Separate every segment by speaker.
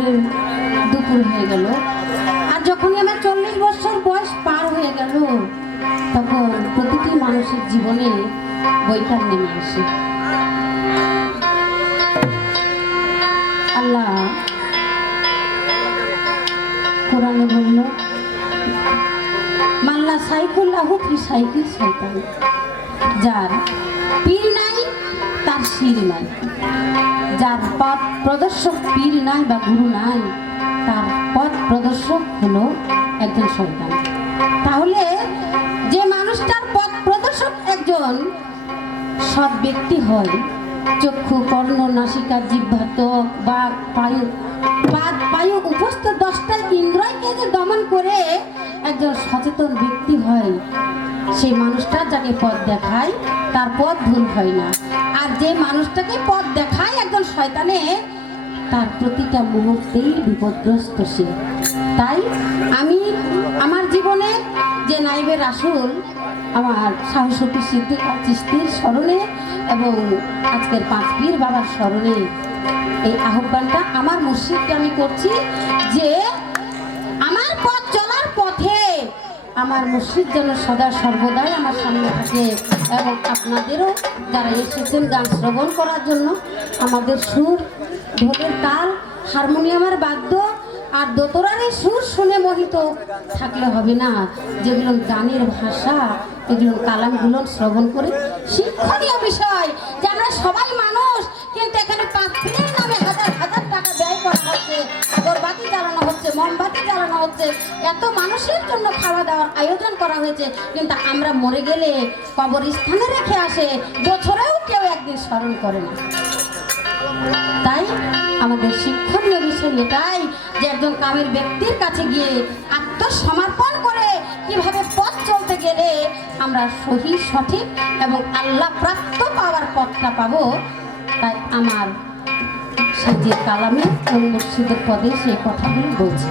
Speaker 1: দুপুরের দুপুর হয়ে গেল। আর যখনই আমার চল্লিশ বছর বয়স পার হয়ে গেল, তখন প্রতিটি মানুষের জীবনে বৈকার নেমে আসে। আল্লাহ কোরআনে বলল, মাল্লা সাইকুল্লাহু ফি সাইকুল শয়তান যার পীর নাই, তার শির নাই। যার পথ প্রদর্শক পীর নাই বা গুরু নাই, তার পথ প্রদর্শক হলো একজন শয়তান তাহলে যে মানুষটার পথ প্রদর্শক একজন, সৎ ব্যক্তি হয়, চক্ষু, কর্ণ, নাসিকা, জিহ্বা বাক, পায়ু, পাদ, পায়ু উপস্থ দশটা ইন্দ্রয়কে যে দমন করে একজন সচেতন ব্যক্তি হয়, সেই মানুষটা যাকে পথ দেখায়, তার পথ ভুল হয় না। যে মানুষটাকে পথ দেখায় একজন শয়তানে, তার প্রতিটা মুহূর্তেই বিপদগ্রস্ত সে। তাই আমি আমার জীবনে যে নাইবের আসল, আমার সাহসতী সিদ্দিকা চিস্তির স্মরণে এবং আজকের পাঁচ পীর বাবার স্মরণে এই আহ্বানটা আমার মসজিদকে আমি করছি যে আমার পথ চলার পথে আমার মসজিদ যেন সদা সর্বদাই আমার সামনে থাকে এবং আপনাদেরও যারা এসেছেন গান শ্রবণ করার জন্য, আমাদের সুর, ঢোলের তাল, হারমোনিয়ামের বাদ্য আর দোতরার এই সুর শুনে মোহিত থাকলে হবে না। যেগুলো গানের ভাষা এগুলো কালামগুলো শ্রবণ করে শিক্ষণীয় বিষয় যে আমরা সবাই মানুষ, কিন্তু এখানে পাত্রের নামে হাজার হাজার টাকা ব্যয় করা হচ্ছে। জ্বালানো হচ্ছে মোমবাতি জ্বালানো হচ্ছে। এত মানুষের জন্য খাওয়া দাওয়ার আয়োজন করা হয়েছে। কিন্তু আমরা মরে গেলে কবরস্থানে রেখে আসে। বছরেও কেউ একদিন স্মরণ করে না। তাই আমাদের শিক্ষণীয় বিষয় এটাই যে একজন কামের ব্যক্তির কাছে গিয়ে আত্মসমর্পণ করে কীভাবে পথ চলতে গেলে আমরা সহি, সঠিক এবং আল্লাহ প্রাপ্ত পাওয়ার পথটা পাবো, তাই আমার সে যে কালামে এবং মুর্শিদের পদে সেই কথাগুলো বলছি।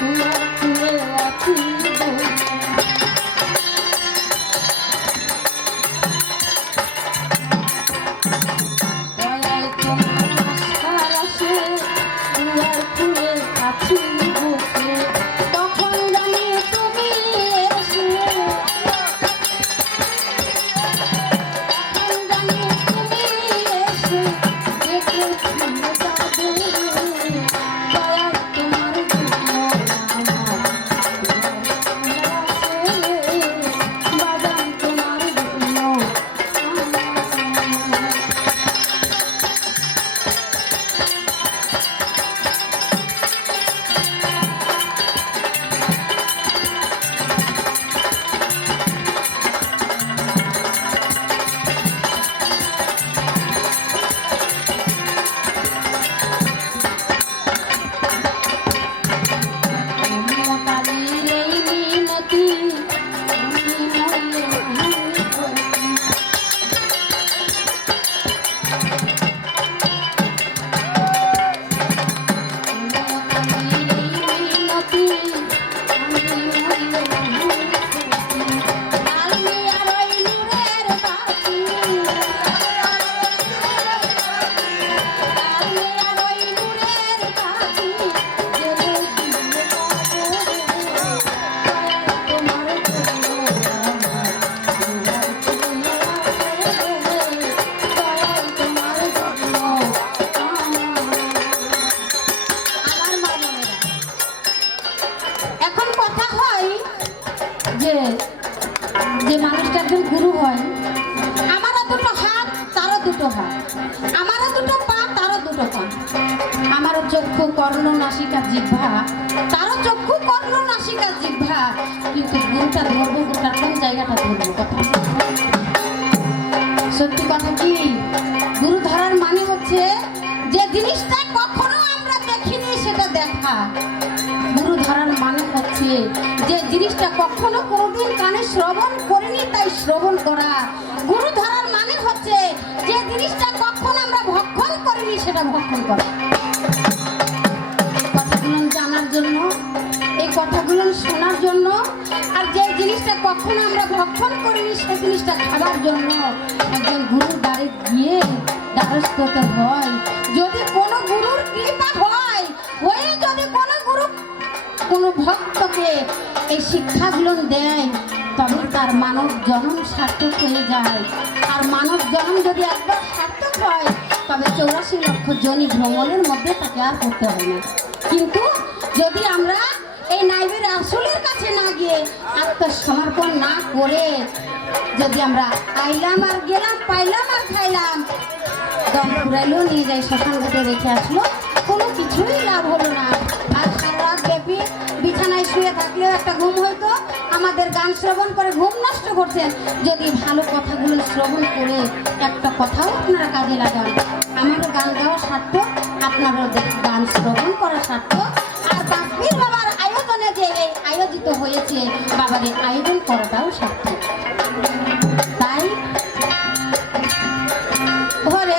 Speaker 1: ফুল ফুল রাখি জিনিসটা কখনো আমরা দেখিনি, সেটা দেখা। গুরু ধরার মানে হচ্ছে যে জিনিসটা কখনো কোনোদিন কানে শ্রবণ করিনি, তাই শ্রবণ করা। গুরু ধরার মানে হচ্ছে যে জিনিসটা কখনো আমরা ভক্ষণ করিনি, সেটা ভক্ষণ করা। কথাগুলো জানার জন্য, এই কথাগুলো শোনার জন্য, আর যে জিনিসটা কখনো আমরা ভক্ষণ করিনি, সেই জিনিসটা খাবার জন্য একজন গুরুর দ্বারে গিয়ে দ্বারস্থ হয়। কোনো ভক্তকে এই শিক্ষাগুলো দেয়, তবে তার মানব জন্ম সার্থক হয়ে যায়। আর মানব জন্ম যদি একবার সার্থক হয়, তবে চৌরাশি লক্ষ জনি ভ্রমণের মধ্যে তাকে আর করতে হবে না। কিন্তু যদি আমরা এই নাইবের আসলের কাছে না গিয়ে আত্মসমর্পণ না করে, যদি আমরা আইলাম আর গেলাম, পাইলাম আর খাইলাম, দম ফুরাইলেও নিয়ে যাই শ্মশান ঘাটে রেখে আসলো কোনো কিছুই লাভ হলো শুয়ে থাকলেও একটা ঘুম হয়তো আমাদের গান শ্রবণ করে ঘুম নষ্ট করছেন যদি ভালো কথাগুলো শ্রবণ করে একটা কথাও আপনারা কাজে লাগান। আমারও গান গাওয়া সার্থক আপনারও গান শ্রবণ করা সার্থক আর কাশ্মীর বাবার আয়োজনে যে এই আয়োজিত হয়েছে, বাবাদের আয়োজন করাটাও সার্থক তাই ঘরে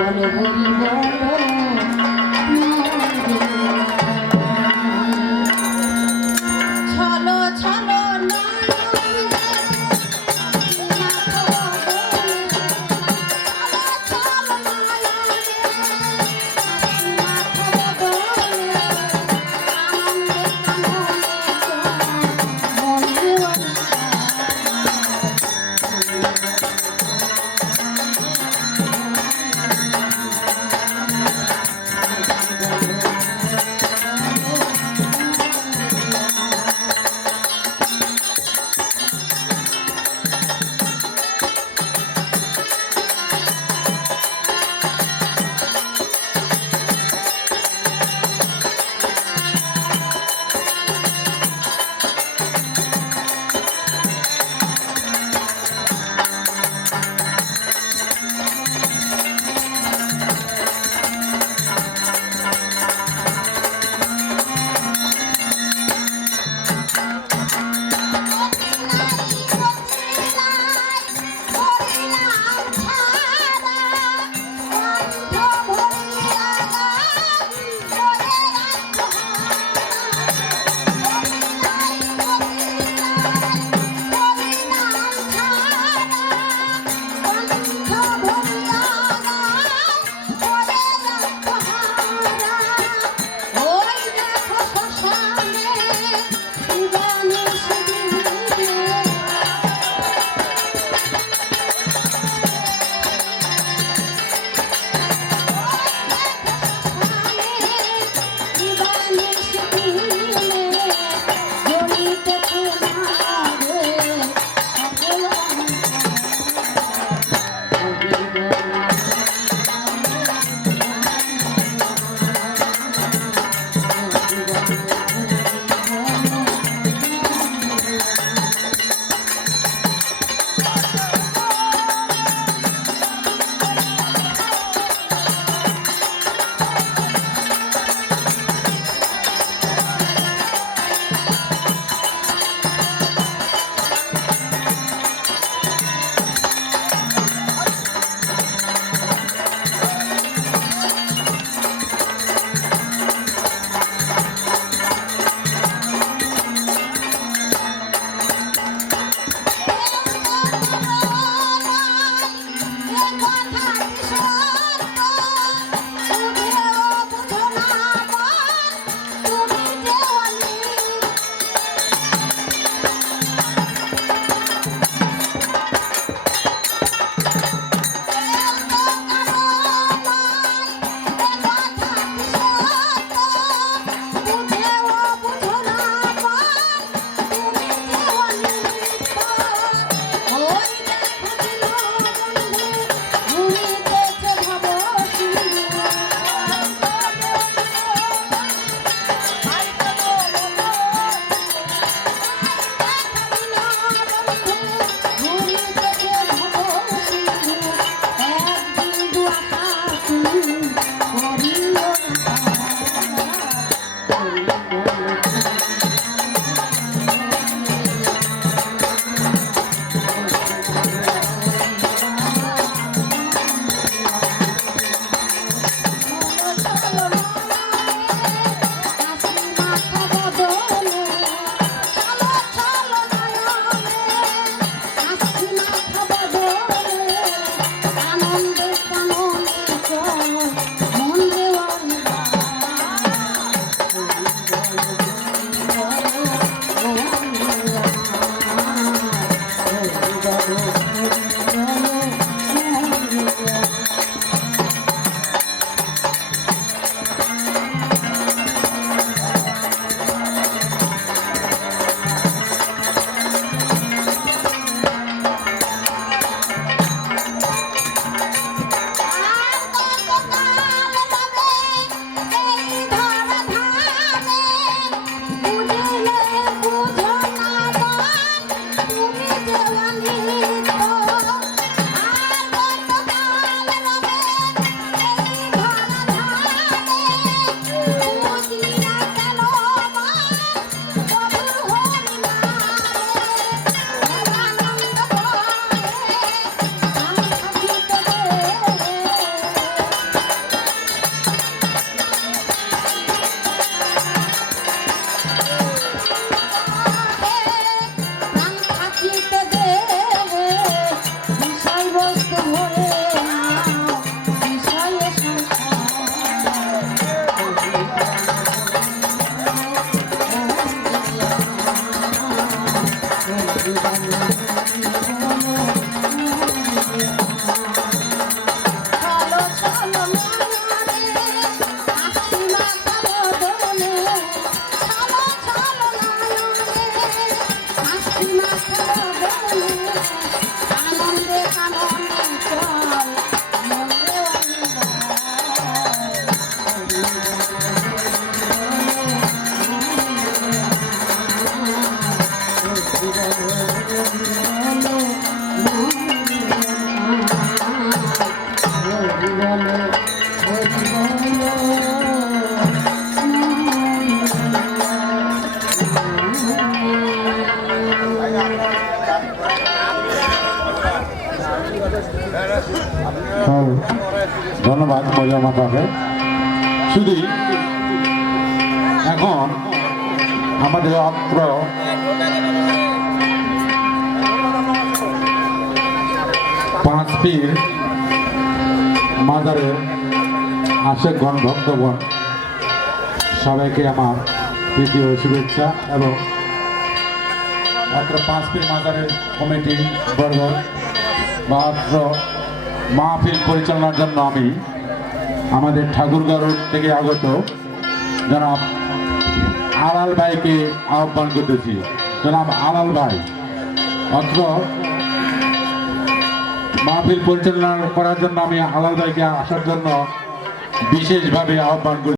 Speaker 1: বল হরি বল
Speaker 2: মজা মাতাকে শুধু এখন আমাদের অত্র পাঁচ পীর মাজারের আশেকগণ ভক্তগণ, সবাইকে আমার তৃতীয় শুভেচ্ছা এবং অত্র পাঁচ পীর মাজারের কমিটি বর্গ বা অত্র মাহফিল পরিচালনার জন্য আমি আমাদের ঠাকুরগড় রোড থেকে আগত জনাব আলাল ভাইকে আহ্বান করতেছি। জনাব আলাল ভাই অত্র মাহফিল পরিচালনা করার জন্য আমি আলাল ভাইকে আসার জন্য বিশেষভাবে আহ্বান করছি।